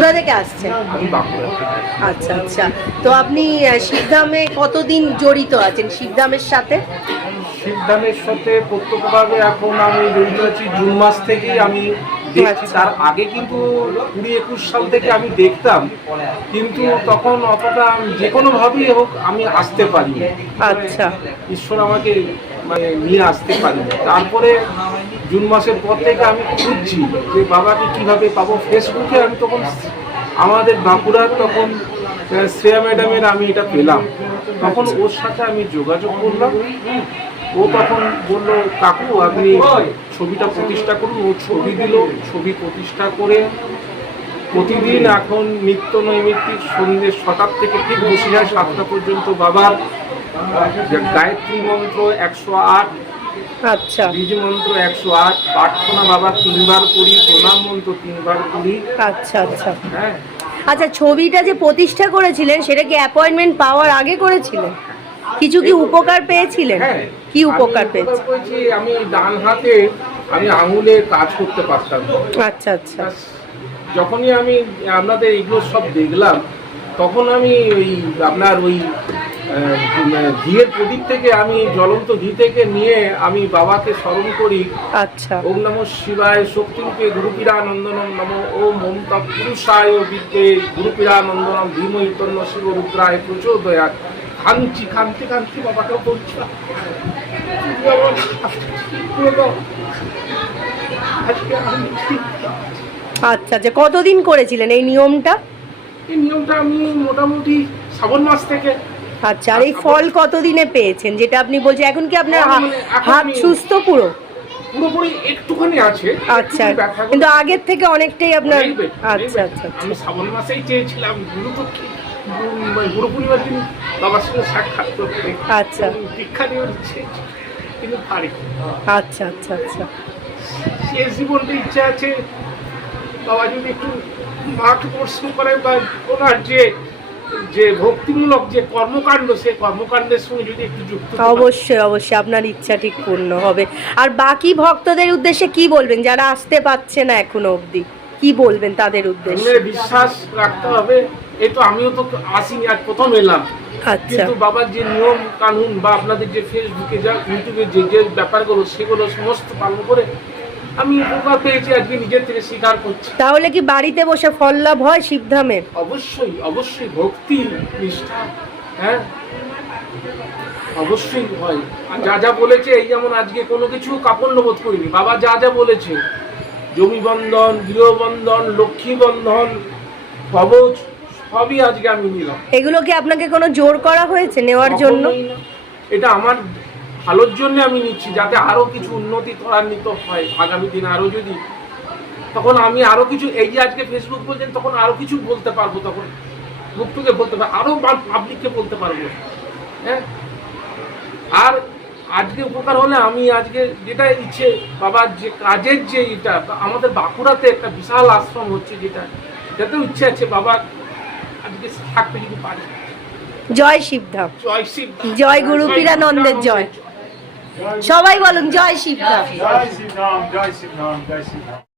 কোথা থেকে আসছেন আমি আচ্ছা আচ্ছা। তো আপনি শিবধামে কতদিন জড়িত আছেন? শিবধামের সাথে? শিবধামের সাথে প্রত্যক্ষভাবে এখন আমি জড়িত আছি জুন মাস থেকেই আমি দেখছি। তার আগে কিন্তু কুড়ি একুশ সাল থেকে আমি দেখতাম কিন্তু তখন অতটা যে কোনোভাবেই হোক আমি আসতে পারি আচ্ছা। ঈশ্বর আমাকে মানে নিয়ে আসতে পারি তারপরে জুন মাসের পর থেকে আমি খুঁজছি যে বাবাকে কীভাবে পাবো। ফেসবুকে আমি তখন আমাদের বাঁকুড়ার তখন শ্রেয়া ম্যাডামের আমি এটা পেলাম। তখন ওর সাথে আমি যোগাযোগ করলাম। ও তখন বলল কাকু আপনি ছবিটা প্রতিষ্ঠা করুন। ও ছবি দিল ছবি প্রতিষ্ঠা করে প্রতিদিন এখন নিত্য নৈমিত্তিক সন্ধ্যে ছটার থেকে ঠিক বসে যায় সাতটা পর্যন্ত বাবার গায়ত্রী মন্ত্র একশো আট আচ্ছা। বীজ মন্ত্র একশো আট প্রার্থনা বাবা তিনবার করি প্রণাম মন্ত্র তিনবার করি। আচ্ছা আচ্ছা। হ্যাঁ। আচ্ছা ছবিটা যে প্রতিষ্ঠা করেছিলেন সেটা কি অ্যাপয়েন্টমেন্ট পাওয়ার আগে করেছিলেন? কিছু কি উপকার পেয়েছিলেন? হ্যাঁ। কি উপকার পেয়েছি? আমি ডান হাতে আমি আঙুলে কাজ করতে পারতাম। আচ্ছা আচ্ছা। যখনই আমি আপনাদের এগুলো সব দেখলাম তখন আমি ওই আপনার ওই ঘিয়ের প্রদীপ থেকে আমি জ্বলন্ত ঘি থেকে নিয়ে আমি বাবাকে স্মরণ করি। আচ্ছা। ওম নম শিবায় শক্তিরূপে গুরুপীড়ানন্দনম নম ও মমতা পুরুষায় বিদ্যে গুরুপীড়ানন্দনম ভীমই তন্ন শিব রুদ্রায় প্রচোদয়া খান্তি খান্তি খান্তি বাবাকে আচ্ছা আচ্ছা কতদিন করেছিলেন এই নিয়মটা? এই নিয়মটা আমি মোটামুটি শ্রাবণ মাস থেকে। আচ্ছা আর এই ফল কতদিনে পেয়েছেন? যেটা আপনি বলছেন এখন কি আপনার মানে হাত সুস্থ পুরো? পুরোপুরি একটুখানি আছে আচ্ছা কিন্তু আগের থেকে অনেকটাই আপনার আচ্ছা আচ্ছা আচ্ছা। আমি শ্রাবণ মাসেই চেয়েছিলাম গুরু তো গুরু- মানে গুরু পূর্ণিমার দিন বাবার সঙ্গে সাক্ষাৎ করতে আচ্চ্ছা। এবং দীক্ষা নেওয়ার ইচ্ছে কিন্তু পারি আচ্ছা আচ্ছা আচ্ছা। শেষ জীবনটা ইচ্ছা আছে বাবা যদি একটু মাঠ প্রশ্ন করে বা ওনার যে যে ভক্তিমূলক যে কর্মকাণ্ড সেই কর্মকাণ্ডের সঙ্গে যদি একটু যুক্ত অবশ্যই অবশ্যই আপনার ইচ্ছা ঠিক পূর্ণ হবে। আর বাকি ভক্তদের উদ্দেশ্যে কি বলবেন? যারা আসতে পারছে না এখনও অবধি কি বলবেন তাদের উদ্দেশ্যে? বিশ্বাস রাখতে হবে। এই তো আমিও তো আসিনি আজ প্রথম এলাম। আচ্ছা। কিন্তু বাবার যে নিয়ম কানুন বা আপনাদের যে ফেসবুকে যা ইউটিউবে যে যে ব্যাপারগুলো সেগুলো সমস্ত পালন করে আমি উপকার পেয়েছি আজকে নিজের থেকে স্বীকার করছি। তাহলে কি বাড়িতে বসে ফল লাভ হয় শিবধামে অবশ্যই অবশ্যই ভক্তি নিষ্ঠা হ্যাঁ? অবশ্যই হয়। আর যা যা বলেছে এই যেমন আজকে কোনো কিছু কাপড় বোধ করিনি। বাবা যা যা বলেছে জমি বন্ধন গৃহবন্ধন লক্ষ্মী বন্ধন কবচ সবই আজকে আমি নিলাম। এগুলো কি আপনাকে কোনো জোর করা হয়েছে নেওয়ার জন্য। এটা আমার ভালোর জন্য আমি নিচ্ছি যাতে আরও কিছু উন্নতি ত্বরান্বিত হয়। আগামী দিনে আরও যদি তখন আমি আরও কিছু এই যে আজকে ফেসবুক বলছেন তখন আরও কিছু বলতে পারব তখন মুখ বলতে পারব আরও পাবলিককে বলতে পারব। হ্যাঁ? আর আজকে উপকার হলে আমি আজকে যেটা ইচ্ছে বাবার যে কাজের যে এটা আমাদের বাঁকুড়াতে একটা বিশাল আশ্রম হচ্ছে যেটা যাতেও ইচ্ছে আছে বাবা থাকতে যদি পারি। জয় শিবধাম। জয় শিবধাম। জয় গুরু পীরানন্দের জয়। সবাই বলুন জয় শিবধাম। জয় শিবধাম জয় শিবধাম জয় শ্রীরাম